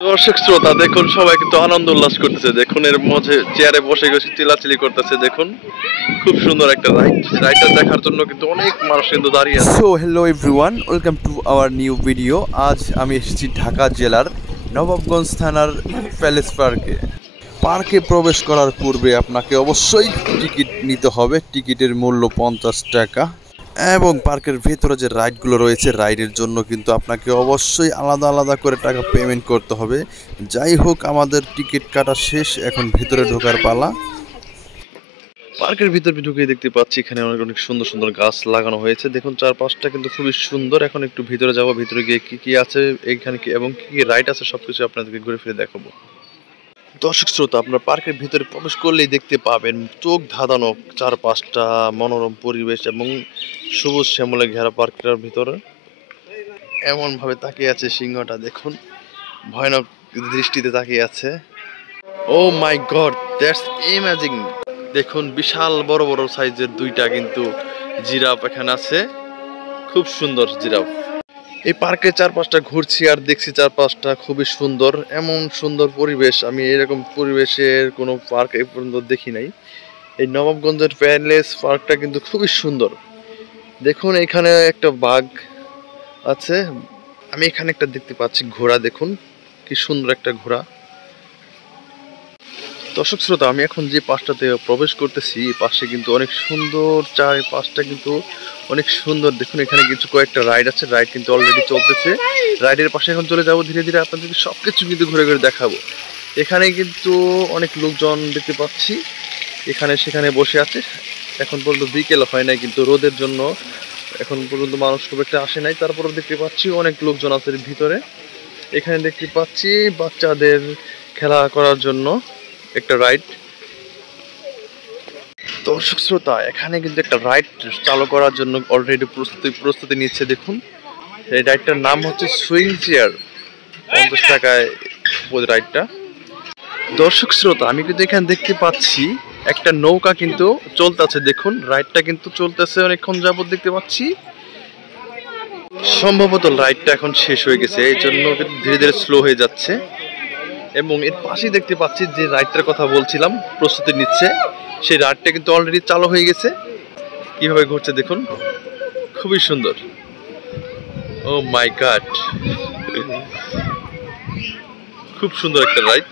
দর্শক শ্রোতা দেখুন সবাই কিন্তু আনন্দ উল্লাস করতেছে। দেখুন এর মাঝে চেয়ারে বসে বসে চিল্লাচিল্লি করতেছে। দেখুন খুব সুন্দর একটা রাইডটা দেখার জন্য কিন্তু অনেক মানুষ কিন্তু দাঁড়িয়ে আছে। So hello everyone, welcome to our new video. আজ আমি এসেছি ঢাকা জেলার নবাবগঞ্জ থানার প্যালেস পার্কে প্রবেশ করার পূর্বে আপনাকে অবশ্যই টিকিট নিতে হবে। টিকিটের মূল্য 50 টাকা এবং পার্কের ভেতরে যে রাইডগুলো রয়েছে রাইডের জন্য কিন্তু আপনাকে অবশ্যই আলাদা আলাদা করে টাকা পেমেন্ট করতে হবে। যাই হোক, আমাদের টিকিট কাটা শেষ, এখন ভেতরে ঢোকার পালা। পার্কের ভিতরে ঢুকে দেখতে পাচ্ছি এখানে অনেক অনেক সুন্দর সুন্দর গাছ লাগানো হয়েছে। দেখুন চারপাশটা কিন্তু খুবই সুন্দর। এখন একটু ভিতরে যাবো, ভিতরে গিয়ে কি কি আছে এখানে কি এবং কি কি রাইড আছে সবকিছু আপনাদেরকে ঘুরে ফিরে দেখাবো। দর্শক শ্রোতা, আপনার পার্কের ভিতরে প্রবেশ করলেই দেখতে পাবেন চোখ ধাঁধানো চারপাশটা মনোরম পরিবেশ এবং সবুজ শ্যামলে ঘেরা পার্কটার ভিতরে এমন ভাবে তাকিয়ে আছে সিংহটা। দেখুন ভয়ানক দৃষ্টিতে তাকিয়ে আছে। ও মাই গড, দ্যাটস অ্যামেজিং। দেখুন বিশাল বড় বড় সাইজের দুইটা কিন্তু জিরাফ এখানে আছে। খুব সুন্দর জিরাফ। এই পার্কের চারপাশটা ঘুরছি আর দেখছি চারপাশটা খুবই সুন্দর। এমন সুন্দর পরিবেশ, আমি এরকম পরিবেশের কোনো পার্ক এই পর্যন্ত দেখি নাই। এই নবাবগঞ্জের প্যালেস পার্কটা কিন্তু খুবই সুন্দর। দেখুন এখানে একটা বাঘ আছে। আমি এখানে একটা দেখতে পাচ্ছি ঘোড়া। দেখুন কি সুন্দর একটা ঘোড়া। দর্শক শ্রোতা, আমি এখন যে পাশটাতে প্রবেশ করতেছি এই পাশে কিন্তু অনেক সুন্দর, চারপাশটা কিন্তু অনেক সুন্দর। দেখুন এখানে কিছু কয়েকটা রাইড আছে, রাইড কিন্তু অলরেডি চলতেছে। রাইডের পাশে এখন চলে যাবো ধীরে ধীরে, আপনাদেরকে সবকিছু কিন্তু ঘুরে ঘুরে দেখাবো। এখানে কিন্তু অনেক লোকজন দেখতে পাচ্ছি এখানে সেখানে বসে আছে। এখন পর্যন্ত বিকেল হয় নাই কিন্তু রোদের জন্য এখন পর্যন্ত মানুষ খুব একটা আসে নাই। তারপরে দেখতে পাচ্ছি অনেক লোকজন আছে ভিতরে। এখানে দেখতে পাচ্ছি বাচ্চাদের খেলা করার জন্য একটা রাইড। দর্শক শ্রোতা, এখানে কিন্তু একটা রাইড চালু করার জন্য অলরেডি প্রস্তুতি নিচ্ছে। দেখুন এই রাইডটার নাম হচ্ছে সুইং চেয়ার। 50 টাকায় রাইডটা। দর্শক শ্রোতা, আমি কিন্তু এখানে দেখতে পাচ্ছি একটা নৌকা কিন্তু চলতেছে। দেখুন রাইডটা কিন্তু চলতেছে অনেকক্ষণ যাবত দেখতে পাচ্ছি। সম্ভবত রাইডটা এখন শেষ হয়ে গেছে, এই জন্য ধীরে ধীরে স্লো হয়ে যাচ্ছে। এবং এর পাশেই দেখতে পাচ্ছি যে রাইডটার কথা বলছিলাম প্রস্তুতি নিচ্ছে, সেই রাইডটা কিন্তু অলরেডি চালু হয়ে গেছে। কিভাবে ঘুরছে দেখুন, খুবই সুন্দর। ও মাই গড, খুব সুন্দর একটা রাইড।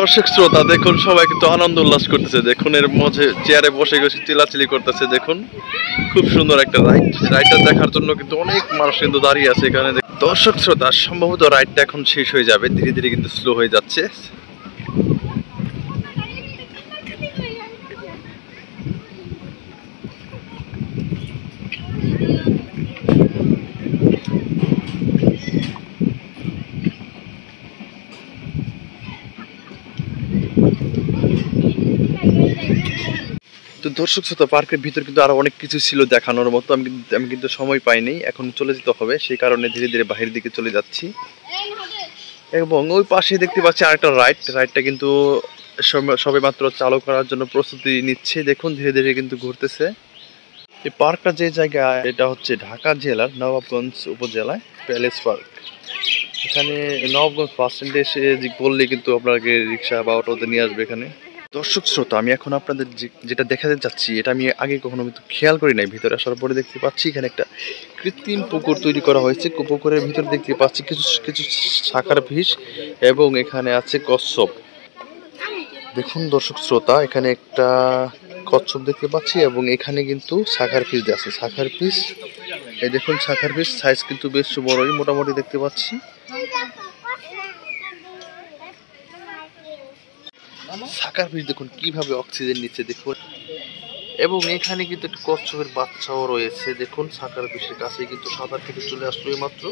দর্শক শ্রোতা দেখুন সবাই কিন্তু আনন্দ উল্লাস করতেছে। দেখুন এর মাঝে চেয়ারে বসে বসে চিল্লাচিল্লি করতেছে। দেখুন খুব সুন্দর একটা রাইডটা দেখার জন্য কিন্তু অনেক মানুষ কিন্তু দাঁড়িয়ে আছে এখানে। দর্শক শ্রোতা, সম্ভবত রাইডটা এখন শেষ হয়ে যাবে, ধীরে ধীরে কিন্তু স্লো হয়ে যাচ্ছে। তো দর্শক শ্রোতা, পার্কের ভিতর কিন্তু আরো অনেক কিছু ছিল দেখানোর মতো। আমি কিন্তু সময় পাইনি, এখন চলে যেতে হবে, সেই কারণে ধীরে ধীরে বাহিরের দিকে চলে যাচ্ছি। এবং ওই পাশে দেখতে পাচ্ছি আরেকটা রাইডটা কিন্তু সবে মাত্র চালু করার জন্য প্রস্তুতি নিচ্ছে। দেখুন ধীরে ধীরে কিন্তু ঘুরতেছে। এই পার্কটা যে জায়গায়, এটা হচ্ছে ঢাকা জেলার নবাবগঞ্জ উপজেলায় প্যালেস পার্ক। এখানে নবাবগঞ্জ বাস স্ট্যান্ডে এসে বললে কিন্তু আপনাকে রিক্সা বা অটোতে নিয়ে আসবে এখানে। দর্শক শ্রোতা, আমি এখন আপনাদের যেটা দেখাতে যাচ্ছি এটা আমি আগে কখনো কিন্তু খেয়াল করি নাই। ভিতরে আসার পরে দেখতে পাচ্ছি এখানে একটা কৃত্রিম পুকুর তৈরি করা হয়েছে। পুকুরের ভিতরে দেখতে পাচ্ছি কিছু কিছু শাখার ফিশ এবং এখানে আছে কচ্ছপ। দেখুন দর্শক শ্রোতা, এখানে একটা কচ্ছপ দেখতে পাচ্ছি এবং এখানে কিন্তু শাখার ফিশ আছে। শাখার ফিশ, এই দেখুন শাখার ফিশ সাইজ কিন্তু বেশ বড়ই মোটামুটি দেখতে পাচ্ছি। শাখার ফিশ দেখুন কিভাবে অক্সিজেন নিচ্ছে দেখুন। এবং এখানে কিন্তু একটা কচ্ছপের বাচ্চাও রয়েছে। দেখুন শাখার ফিশের কাছে কিন্তু সাঁতার কেটে চলে আসলো মাত্র।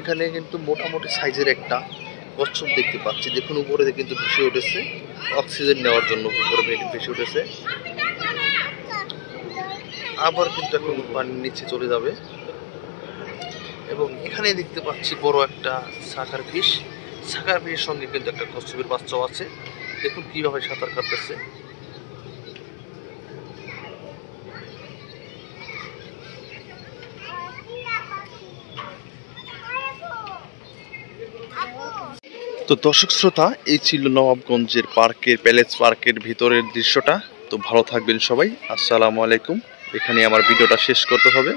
এখানে কিন্তু মোটামুটি সাইজের একটা কচ্ছপ দেখতে পাচ্ছি। দেখুন উপরে কিন্তু ভেসে উঠেছে অক্সিজেন নেওয়ার জন্য, উপরে ভেসে উঠেছে। আবার কিন্তু এখন পানির নিচে চলে যাবে। এবং এখানে দেখতে পাচ্ছি বড় একটা শাখার ফিশ। সাকার ভাইয়ের সঙ্গে কিন্তু একটা কচ্ছপের বাচ্চাও আছে। দেখুন কিভাবে সাঁতার কাটতেছে। তো দর্শক শ্রোতা, এই ছিল নবাবগঞ্জের পার্কের প্যালেস পার্কের ভিতরের দৃশ্যটা। তো ভালো থাকবেন সবাই। আসসালামু আলাইকুম। এখানে আমার ভিডিওটা শেষ করতে হবে।